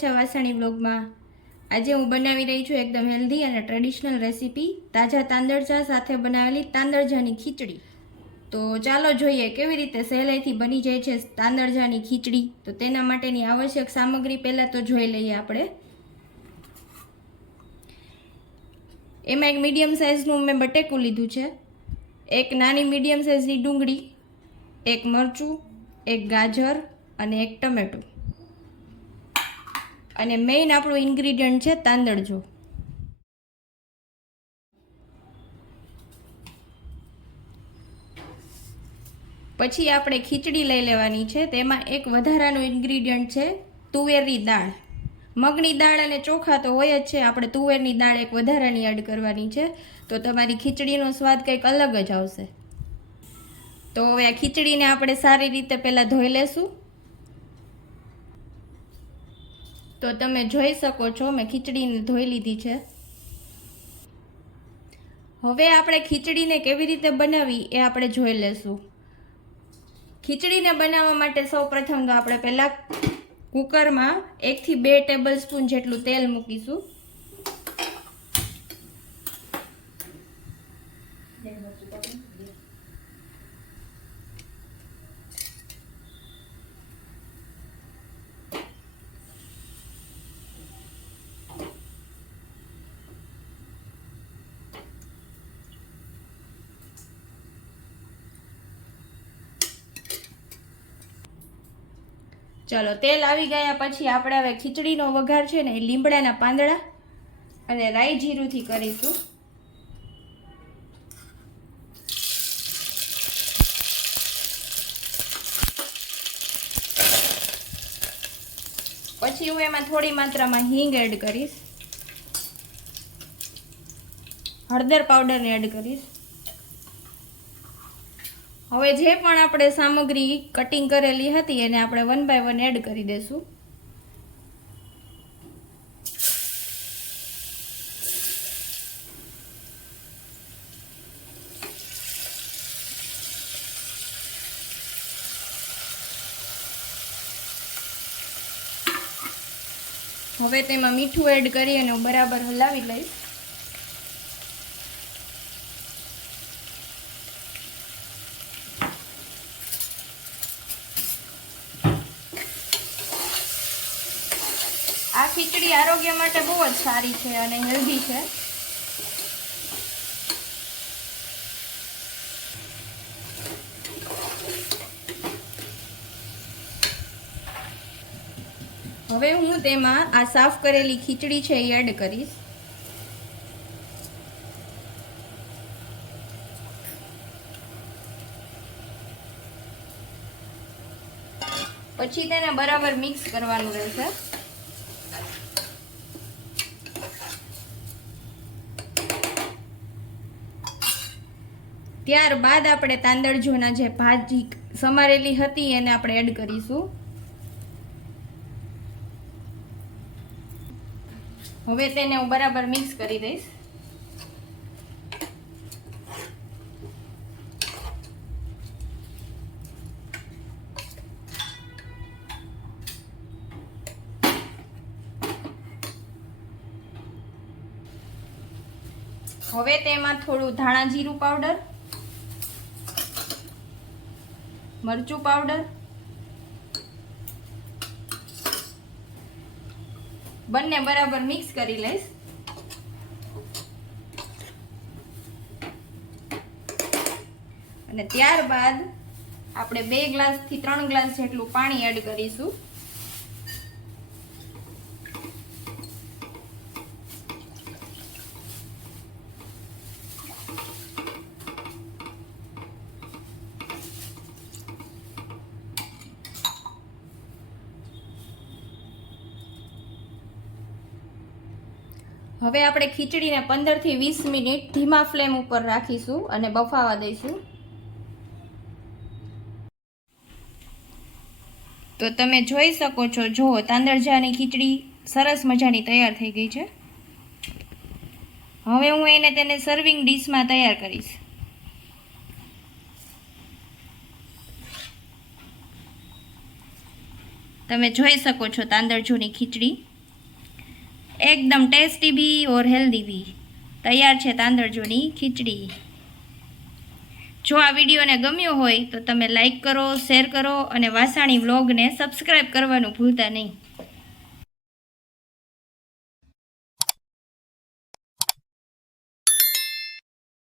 છે વાસણી બ્લોગમાં આજે હું બનાવી રહી છું એકદમ હેલ્ધી અને ટ્રેડિશનલ રેસીપી, તાજા તાંદળજા સાથે બનાવેલી તાંદળજાની ખીચડી. તો ચાલો જોઈએ કેવી રીતે સહેલાઈથી બની જાય છે તાંદળજાની ખીચડી. તો તેના માટેની આવશ્યક સામગ્રી પહેલાં તો જોઈ લઈએ આપણે. એમાં એક મીડિયમ સાઇઝનું મેં બટેકું લીધું છે. એક નાની મીડિયમ સાઇઝની ડુંગળી, એક મરચું, એક ગાજર અને એક ટમેટું. અને મેઇન આપણું ઇન્ગ્રીડિયન્ટ છે તાંદળજો પછી આપણે ખીચડી લઈ લેવાની છે. તેમાં એક વધારાનું ઇન્ગ્રીડિયન્ટ છે તુવેરની દાળ. મગની દાળ અને ચોખા તો હોય જ છે. આપણે તુવેરની દાળ એક વધારાની એડ કરવાની છે. તો તમારી ખીચડીનો સ્વાદ કંઈક અલગ જ આવશે. તો હવે આ ખીચડીને આપણે સારી રીતે પહેલાં ધોઈ લેશું. તો તમે જોઈ શકો છો, મેં ખીચડીને ધોઈ લીધી છે. હવે આપણે ખીચડીને કેવી રીતે બનાવી એ આપણે જોઈ લેશું. ખીચડીને બનાવવા માટે સૌપ્રથમ તો આપણે પહેલાં કુકરમાં એકથી બે ટેબલ સ્પૂન જેટલું તેલ મૂકીશું. ચલો, તેલ આવી ગયા પછી આપણે હવે ખીચડીનો વઘાર છે ને એ લીમડાના પાંદડા અને રાઈ જીરુંથી કરીશું. પછી હું એમાં થોડી માત્રામાં હિંગ એડ કરીશ. હળદર પાવડરને એડ કરીશ. હવે જે પણ આપણે સામગ્રી કટિંગ કરેલી હતી એને આપણે વન બાય વન એડ કરી દઈશું હવે તેમાં મીઠું એડ કરી અને હું બરાબર હલાવી લઈશ. આ ખીચડી આરોગ્ય માટે બહુ જ સારી છે અને હેલ્ધી છે. હવે હું તેમાં આ સાફ કરેલી ખીચડી છે એ એડ કરીશ. પછી તેને બરાબર મિક્સ કરવાનું રહેશે. ત્યારબાદ આપણે તાંદળજોના જે ભાજી સમારેલી હતી એને આપણે એડ કરીશું. હવે તેને હું બરાબર મિક્સ કરી દઈશ. હવે તેમાં થોડું ધાણા જીરું પાવડર મરચું પાવડર બંને બરાબર મિક્સ કરી લઈશ. અને ત્યારબાદ આપણે બે ગ્લાસથી ત્રણ ગ્લાસ જેટલું પાણી એડ કરીશું. હવે આપણે ખીચડીને પંદરથી વીસ મિનિટ ધીમા ફ્લેમ ઉપર રાખીશું અને બફાવા દઈશું. તો તમે જોઈ શકો છો જો તાંદળજાની ખીચડી સરસ મજાની તૈયાર થઈ ગઈ છે. હવે હું એને તેને સર્વિંગ ડીશમાં તૈયાર કરીશ. તમે જોઈ શકો છો તાંદળજોની ખીચડી. એકદમ ટેસ્ટી બી ઓર હેલ્ધી બી. તૈયાર છે તાંદળજોની ખીચડી. જો આ વિડીયોને ગમ્યો હોય તો તમે લાઈક કરો, શેર કરો અને વાસાણી વ્લોગને સબસ્ક્રાઈબ કરવાનું ભૂલતા નહીં.